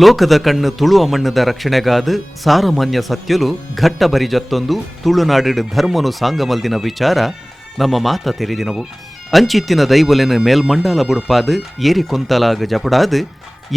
ಲೋಕದ ಕಣ್ಣು ತುಳುವ ಮಣ್ಣದ ರಕ್ಷಣೆಗಾದ ಸಾರಮಾನ್ಯ ಸತ್ಯಲು ಘಟ್ಟ ಬರಿಜತ್ತೊಂದು ತುಳುನಾಡಿಡು ಧರ್ಮನು ಸಾಂಗಮಲ್ದಿನ ವಿಚಾರ ನಮ್ಮ ಮಾತ ತೆರೆದಿನವು. ಅಂಚಿತ್ತಿನ ದೈವಲೆನ ಮೇಲ್ಮಂಡಾಲ ಬುಡುಪಾದು ಏರಿ ಕೊಂತಲಾಗ ಜಪುಡಾದು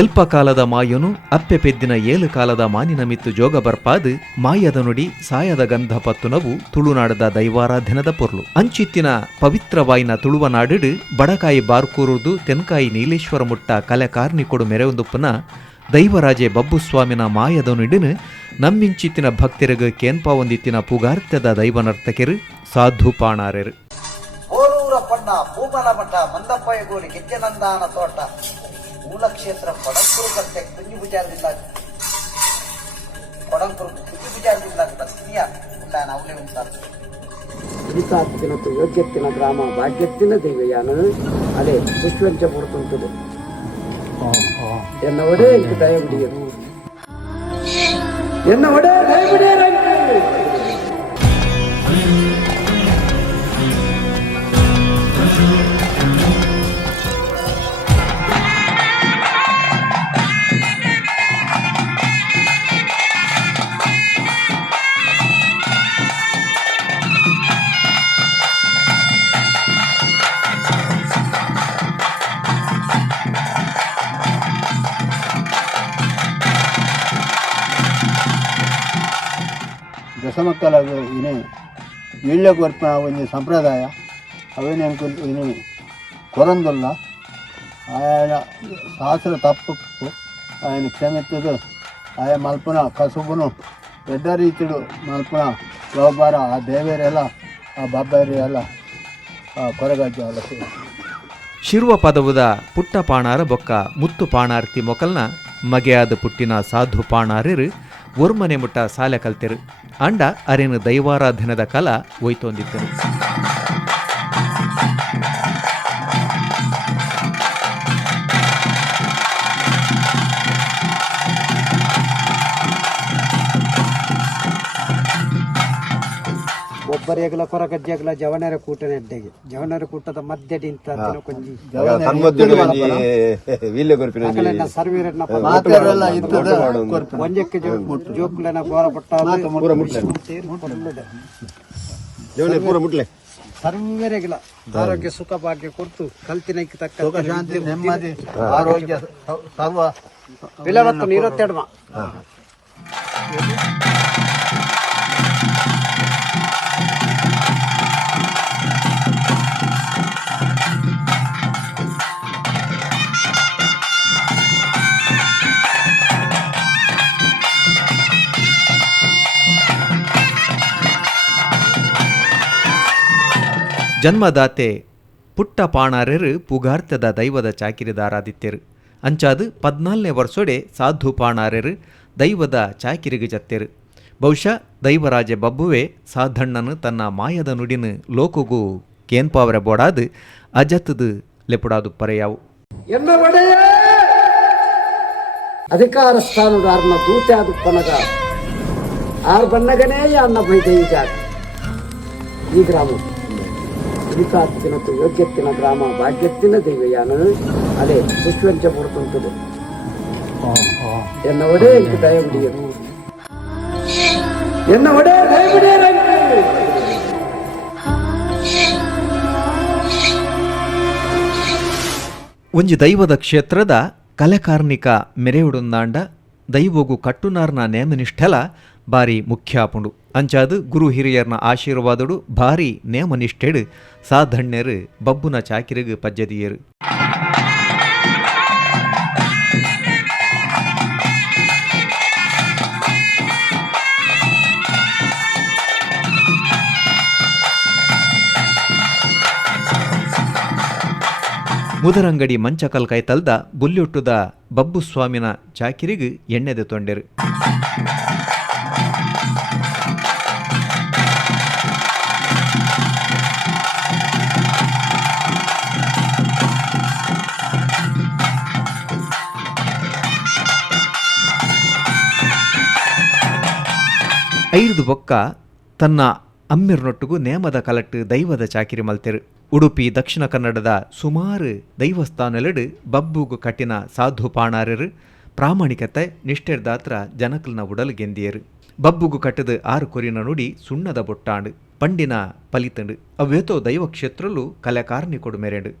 ಎಲ್ಪ ಕಾಲದ ಮಾಯನು ಅಪ್ಪೆ ಪೆದ್ದಿನ ಏಳು ಕಾಲದ ಮಾನಿನ ಮಿತ್ತು ಜೋಗ ಬರ್ಪಾದು ಮಾಯದ ನುಡಿ ಸಾಯದ ಗಂಧ ಪತ್ತುನವು ತುಳುನಾಡದ ದೈವಾರಾಧನದ ಪೊರ್ಲು. ಅಂಚಿತ್ತಿನ ಪವಿತ್ರವಾಯಿನ ತುಳುವ ನಾಡಿಡು ಬಡಕಾಯಿ ಬಾರ್ಕೂರುದು ತೆನ್ಕಾಯಿ ನೀಲೇಶ್ವರ ಮುಟ್ಟ ಕಲೆ ಕಾರ್ನಿಕೊಡು ಮೆರೆಯೊಂದುಪ್ಪನ ದೈವರಾಜೆ ಬಬ್ಬುಸ್ವಾಮಿನ ಮಾಯದ ನುಡಿನು ನಮ್ಮಿಂಚಿತ್ತಿನ ಭಕ್ತರಿಗ ಕೇನ್ಪ ಒಂದಿತ್ತಿನ ಪುಗಾರ್ತ್ಯದ ದೈವನರ್ತಕರು ಸಾಧು ಪಾಣಾರೆರು. ಪಣ್ಣ ಭೂಮನ ಮಠ ಮಂದಪ್ಪಯ್ಯಗೋಡಿ ಗೆಜ್ಜೆನಂದಾನ ತೋಟ ಮೂಲಕ್ಷೇತ್ರ ಕೊಡಂಕುರು ಕಟ್ಟೆ ಕುಂಜಿಭುಜಾರದಿಂದ ಅವಲೇ ಉಂಟಾರು. ಹಿಡಿತಾತ್ತಿನತ್ತು ಯೋಗ್ಯತ್ತಿನ ಗ್ರಾಮ ಭಾಗ್ಯತ್ತಿನ ದೈವಯಾನ ಅದೇ ಪುಷ್ಪಂಚ ಪುಡ್ತುಂಟದು ಎನ್ನವಡೇ ಇಂಕ ದಯವಿಡಿಯರು ಎನ್ನವಡೇ ದಯವಿಡಿಯರು. ದಶಮಕ್ಕಲಾಗ ಇನ್ನು ವೀಳ್ಯಕ್ಕೆ ವರ್ಪಣ ಒಂದು ಸಂಪ್ರದಾಯ ಅವೇನು ಇನ್ನು ಕೊರಂದಲ್ಲ ಆಯ ಶಾಸ್ತ್ರ ತಪ್ಪು ఆయన ಕ್ಷಮೆತ್ತದು ಆಯ ಮಲ್ಪನ ಕಸುಬುನು ಎಡ್ಡ ರೀತಿಡು ಮಲ್ಪನ ವ್ಯವಹಾರ ಆ ದೇವರೆಲ್ಲ ಆ ಬಾಬ್ಬಾರಿ ಎಲ್ಲ ಕೊರಗಾಜು ಅಲ್ಲ. ಶಿರುವ ಪದವುದ ಪುಟ್ಟ ಪಾಣಾರ ಬೊಕ್ಕ ಮುತ್ತು ಪಾಣಾರ್ತಿ ಮೊಕಲ್ನ ಮಗೆಯಾದ ಪುಟ್ಟಿನ ಸಾಧು ಪಾಣಾರರು ಒರ್ಮನೆ ಮುಟ್ಟ ಸಾಲೆ ಕಲ್ತೆರು. ಅಂಡ ಅರೆನು ದೈವಾರಾಧನದ ಕಲ ಒಯ್ತೊಂದಿದ್ದರು. ಒಬ್ಬರಿಗೆಲ್ಲ ಕೊರಗಜ್ಜೆಗಳ ಜವನರ ಕೂಟ ನೆಡ್ಡೆಗೆ ಜವನರ ಕೂಟದ ಮಧ್ಯದಿಂತ ಕೊಂಜಿ ಒಂಜಕ್ಕೆ ಜೋಕುಲನ ಗೋರ ಪಟ್ಟ ಸರ್ವರೆಗಿಲ್ಲ ಆರೋಗ್ಯ ಸುಖ ಭಾಗ್ಯ ಕೊಡ್ತು ಕಲ್ತಿನ ತಕ್ಕ ಶಾಂತಿ ನೆಮ್ಮದಿ ಆರೋಗ್ಯ ಸರ್ವ ಬಿಲವತ್ತು 22 ಜನ್ಮದಾತೆ ಪುಟ್ಟ ಪಾಣಾರರು ಪುಗಾರ್ತ್ಯದ ದೈವದ ಚಾಕಿರಿದಾರಾದಿತ್ಯರು. ಅಂಚಾದು 14ನೇ ವರ್ಷೊಡೆ ಸಾಧು ಪಾಣಾರರು ದೈವದ ಚಾಕಿರಿಗೆ ಜತ್ತೆರು. ಬಹುಶಃ ದೈವರಾಜೆ ಬಬ್ಬುವೆ ಸಾಧಣ್ಣನು ತನ್ನ ಮಾಯದ ನುಡಿನ ಲೋಕಗೂ ಕೇನ್ಪಾವರೆ ಬೋಡಾದು ಅಜತ್ತದು ಲೆಪುಡಾದು ಪರೆಯಾವು. ಅಧಿಕಾರ ಸ್ಥಾನದಾರನ ದೂತೆ ಆದ ಪನಗ ಆರು ಬಣ್ಣಗನೇ ಅನ್ನ ಬೈದ ಈ ಗ್ರಾಮ ಹಿಡಿತಾತ್ತಿನತ್ತು ಯೋಗ್ಯತ್ತಿನ ಗ್ರಾಮ ಭಾಗ್ಯತ್ತಿನ ದೈವಯಾನ ಅದೇ ಪುಷ್ಪಂಚ ಪುಡ್ತುಂಟದು ಎನ್ನವಡೇ ಇಂಕ ದಯವಿಡಿಯರು ಎನ್ನವಡೇ ದಯವಿಡಿಯರು. ಒಂಜಿ ದೈವದ ಕ್ಷೇತ್ರದ ಕಲೆಕಾರ್ಣಿಕ ಮೆರೆಯುಡುಂದಾಂಡ ದೈವಗು ಕಟ್ಟುನಾರ್ನ ನೇಮನಿಷ್ಠೆಲ ಬಾರಿ ಮುಖ್ಯ ಆಪುಂಡು. ಅಂಚಾದು ಗುರು ಹಿರಿಯರ್ನ ಆಶೀರ್ವಾದಡು ಭಾರಿ ನೇಮನಿಷ್ಠೆಡು ಸಾಧಣ್ಯರು ಬಬ್ಬುನ ಚಾಕಿರಿಗು ಪಜ್ಜದಿಯರು. ಮುದರಂಗಡಿ ಮಂಚಕಲ್ ಕೈತಲ್ದ ಬುಲ್ಯೊಟ್ಟುದ ಬಬ್ಬುಸ್ವಾಮಿನ ಚಾಕಿರಿಗು ಎಣ್ಣೆದೆ ತೊಂಡೆರು. ಐದು ಬೊಕ್ಕ ತನ್ನ ಅಮ್ಮಿರ್ನೊಟ್ಟಿಗೂ ನೇಮದ ಕಲಟ್ಟು ದೈವದ ಚಾಕಿರಿ ಮಲ್ತೆರು. ಉಡುಪಿ ದಕ್ಷಿಣ ಕನ್ನಡದ ಸುಮಾರು ದೈವಸ್ಥಾನಲೆಡು ಬಬ್ಬುಗು ಕಟ್ಟಿನ ಸಾಧು ಪಾಣಾರರು ಪ್ರಾಮಾಣಿಕತೆ ನಿಷ್ಠೆರ್ದಾತ್ರ ಜನಕಲ್ನ ಉಡಲು ಗೆಂದಿಯರು. ಬಬ್ಬುಗು ಕಟ್ಟದು 6 ಕೊರಿನ ನುಡಿ ಸುಣ್ಣದ ಬೊಟ್ಟಾಂಡು ಪಂಡಿನ ಪಲಿತಂಡು ಅವ್ಯತೋ ದೈವ ಕ್ಷೇತ್ರಲು ಕಲೆಕಾರನಿ ಕೊಡು ಮೆರೆಂಡು.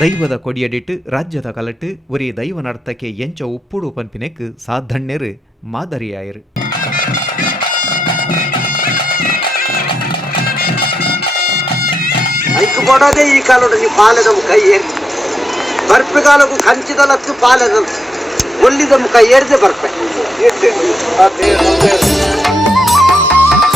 ದೈವದ ಕೊಡಿಯಡಿಟ್ಟು ರಾಜ್ಯದ ಕಲಟ್ಟು ಒರಿ ದೈವ ನರ್ತಕ್ಕೆ ಎಂಚ ಉಪ್ಪುಡು ಪಂಪಿನೆಕ್ ಸಾಧಣ್ಯರು ಮಾದರಿಯಾಯರು. ಐಕು ಕೊಡೋದೇ ಈ ಕಾಲದಲ್ಲಿ ಪಾಲದ ಕೈ ಏರಿ ಬರ್ಪೆ ಕಾಲಕ್ಕೂ ಕಂಚಿದಲತ್ತು ಪಾಲದ ಒಲ್ಲಿದ ಮುಖ ಏರಿದೆ ಬರ್ಪೆ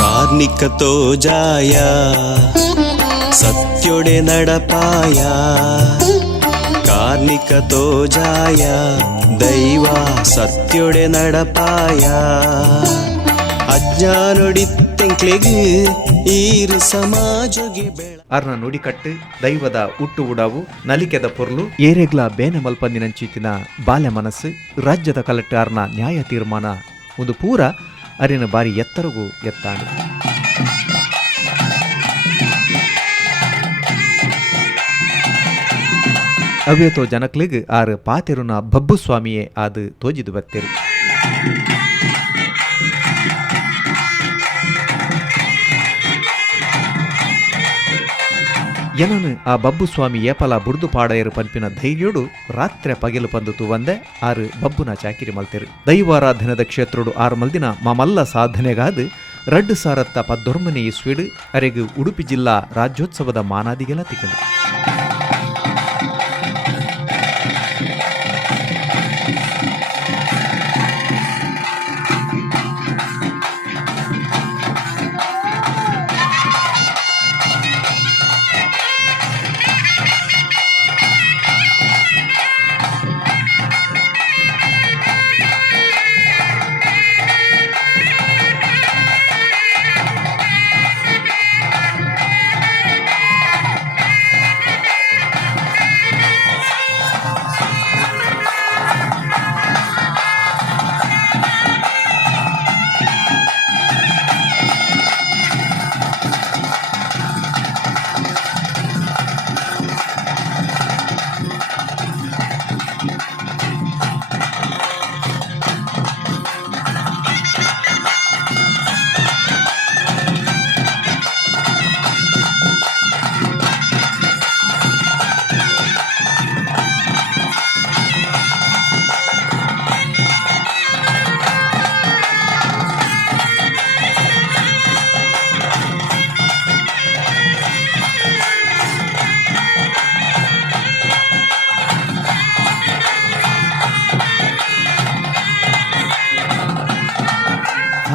ಕಾರ್ನಿಕತೋ ಜಾಯ ಸತ್ಯೊಡೆ ನಡಪಾಯ ಕಾರ್ನಿಕತೋ ಜಾಯ ದೈವ ಸತ್ಯೊಡೆ ನಡಪಾಯ ಅಜ್ಞಾನೊಡಿತ್ತೆಂಕ್ಲೆಗ್ ಈರು ಸಮಾಜೊಗೆ ಬೆಳ ಅರ್ನ ನುಡಿಕಟ್ಟು ದೈವದ ಉಟ್ಟು ಉಡಾವು ನಲಿಕೆದ ಪೊರ್ಲು ಏರೆಗ್ಲ ಬೇನೆ ಮಲ್ಪಂದಿನಂಚಿತ್ತಿನ ಬಾಲ್ಯ ಮನಸ್ಸು ರಾಜ್ಯದ ಕಲೆಕ್ಟ್ ಅರ್ನ ನ್ಯಾಯ ತೀರ್ಮಾನ ಒಂದು ಪೂರ ಅರಿನ ಬಾರಿ ಎತ್ತರಗೂ ಎತ್ತಾಂಡು. ಅವ್ಯತೋ ಜನಕ್ಲಿಗ್ ಆರು ಪಾತೆರುನ ಬಬ್ಬು ಸ್ವಾಮಿಯೇ ಆದು ತೋಜಿದು ಬತ್ತೆರು. ಏನನು ಆ ಬಬ್ಬು ಸ್ವಾಮಿ ಏಪಲ ಬುಡ್ದು ಪಾಡಯರು ಪಂಪಿನ ಧೈರ್ಯೋಡು ರಾತ್ರಿ ಪಗೆಲು ಪಂದು ತೂವಂದೆ ಆರು ಬಬ್ಬುನ ಚಾಕಿರಿ ಮಲ್ತೆರು. ದೈವಾರಾಧನದ ಕ್ಷೇತ್ರೋಡು 6 ಮಲ್ದಿನ ಮಮಲ್ಲ ಸಾಧನೆಗಾದು 2014 ಇಸ್ವಿಡು ಅರೆಗು ಉಡುಪಿ ಜಿಲ್ಲಾ ರಾಜ್ಯೋತ್ಸವದ ಮಾನಾದಿಗೆಲ ತಿಕ್ಕಳು.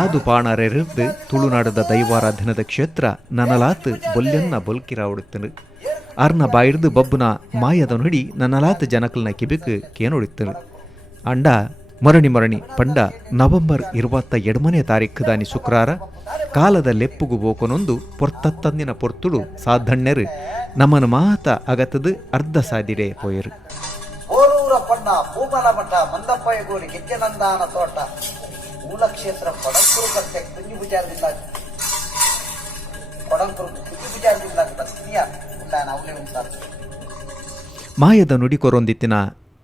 ಸಾಧು ಪಾಣರೆರ್ದು ತುಳುನಾಡದ ದೈವಾರಾಧನದ ಕ್ಷೇತ್ರ ನನಲಾತ್ ಬೊಲ್ಯನ್ನ ಬೊಲ್ಕಿರಾವುಡುತ್ತನು. ಅರ್ನ ಬಾಯಿರ್ದು ಬಬ್ಬುನ ಮಾಯದ ನುಡಿ ನನಲಾತ್ ಜನಕಲ್ನ ಕಿಬಿಕ್ ಕೇನೊಡುತ್ತನು. ಅಂಡ ಮರಣಿ ಪಂಡ ನವೆಂಬರ್ 22ನೇ ತಾರೀಖು ದಾನಿ ಶುಕ್ರಾರ ಕಾಲದ ಲೆಪ್ಪುಗು ಬೋಕೊನೊಂದು ಪೊರ್ತತ್ತಂದಿನ ಪೊರ್ತುಡು ಸಾಧಣ್ಯರು ನಮ್ಮನ ಮಾತ ಅಗತದು ಅರ್ಧ ಸಾದಿಡೆ ಪೋಯರು. ಓರೂರ ಪಣ್ಣ ಪೂಮಲ ಮಠ ಮಂದಪ್ಪಯ್ಯ ಗೋರಿ ಕಿಚ್ಚನಂದಾನ ತೋಟ ಮೂಲಕ್ಷೇತ್ರ ಕೊಡಂಕೂರು ಕಟ್ಟೆ ಕುಂಜು ವಿಚಾರದಿಂದ ಮಾಯದ ನುಡಿ ಕೊರೊಂದಿತ್ತಿನ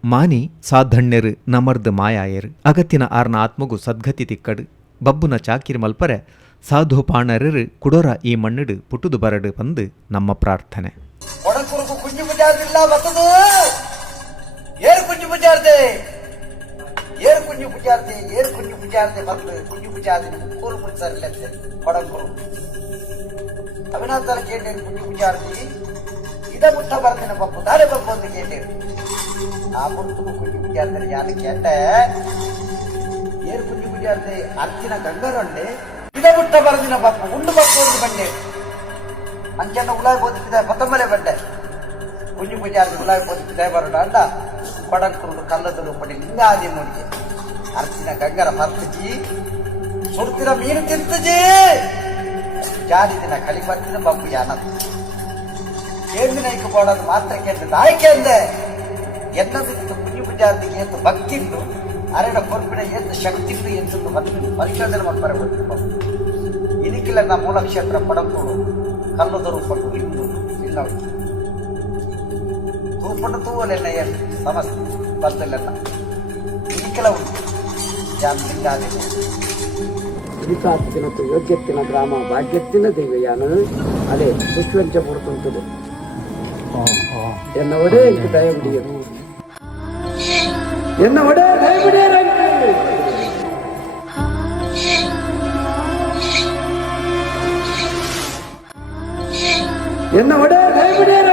ಮಾನಿ ಸಾಧಣ್ಯರು ನಮರ್ದು ಮಾಯಾಯರು ಅಗತ್ತಿನ ಆರ್ನ ಆತ್ಮಗು ಸದ್ಗತಿ ತಿಕ್ಕಡು ಬಬ್ಬುನ ಚಾಕಿರಿ ಮಲ್ಪರೆ ಸಾಧು ಪಾಣರರು ಕುಡೋರ ಈ ಮಣ್ಣಿಡು ಪುಟುದು ಬರಡು ಬಂದು ನಮ್ಮ ಪ್ರಾರ್ಥನೆ. ಅವಿನಾಥರ ಕೇಂದ್ರ ಕುಂಜು ವಿಚಾರದಿ ಇದ ಮುಟ್ಟ ಬರ್ತಿನ ಪಪ್ಪು ದಾರೆ ಪಪ್ಪು ಅಂತ ಕೇಂದ್ರ ಆ ಮುಟ್ಟು ಕುಂಜು ವಿಚಾರದಲ್ಲಿ ಯಾರು ಕೇಂದ್ರ ಏರು ಕುಂಜು ವಿಚಾರದಿ ಅರ್ಚಿನ ಗಂಗರೊಂಡೆ ಇದ ಮುಟ್ಟ ಬರದಿನ ಪಪ್ಪ ಉಂಡು ಪಪ್ಪ ಒಂದು ಬಂಡೆ ಅಂಚೆನ್ನ ಉಲಾಯ್ ಬೋದಿಸಿದ ಪತ್ತೊಂಬಲೆ ಬಂಡೆ ಕುಂಜು ಪೂಜಾರ್ದು ಉಲಾಯ್ ಬೋದಿಸಿದ ಬರೋಣ ಅಂಡ ಕೊಡಂಕುರುಡು ಕಲ್ಲದಲು ಪಡಿ ಲಿಂಗಾದಿ ನೋಡಿಗೆ ಅರ್ಚಿನ ಗಂಗರ ಪರ್ತಿಜಿ ಸುಡ್ತಿನ ಮೀನು ತಿಂತಜಿ ಜಾಡಿದಿನ ಕಲಿಪತ್ತಿನ ಬಬ್ಬು ಯಾನ ಕೇಂದಿನ ಇಕ್ಕು ಬೋಡೋದು ಮಾತ್ರ ಕೇಂದ್ರ ನಾಯಕೇಂದೆ ಎನ್ನ ಬಿದ್ದು ಕುಂಜು ಪೂಜಾರ್ದಿಗೆ ಎಂದು ಭಕ್ತಿಂದು ಅರೆಡ ಕೊರ್ಪಿನ ಎಂದು ಶಕ್ತಿಂದು ಎಂದು ಪರಿಶೋಧನೆ ಮಾಡ್ತಾರೆ ಗೊತ್ತಿಲ್ಲ ಇದಕ್ಕಿಲ್ಲ ನಮ್ಮ ಮೂಲ ಕ್ಷೇತ್ರ ಪಡಂಕೂರು ಕಲ್ಲುದರು ಪಟ್ಟು ಇಂದು ಇಲ್ಲ ತೂಪಟ್ಟು ತೂವಲೆಲ್ಲ ಏನು ಸಮಸ್ಯೆ ಬರ್ತಲೆಲ್ಲ ಇದಕ್ಕೆಲ್ಲ ಉಂಟು ಜಾಮಲಿಂಗಾದಿ ಉಳಿತಾತ್ತಿನತ್ತು ಯೋಗ್ಯತ್ತಿನ ಗ್ರಾಮ ಭಾಗ್ಯತ್ತಿನ ದೈವಯಾನ ಅದೇ ಪುಷ್ಪಂಚ ಪುಡ್ತುಂಟದು ಎನ್ನ ಒಡೆ ಇಂಕ ದಯ ಬಿಡಿಯರು ಎನ್ನ ಒಡೆ ದಯ ಬಿಡಿಯರು ಎನ್ನ ಒಡೆ ದಯ ಬಿಡಿಯರು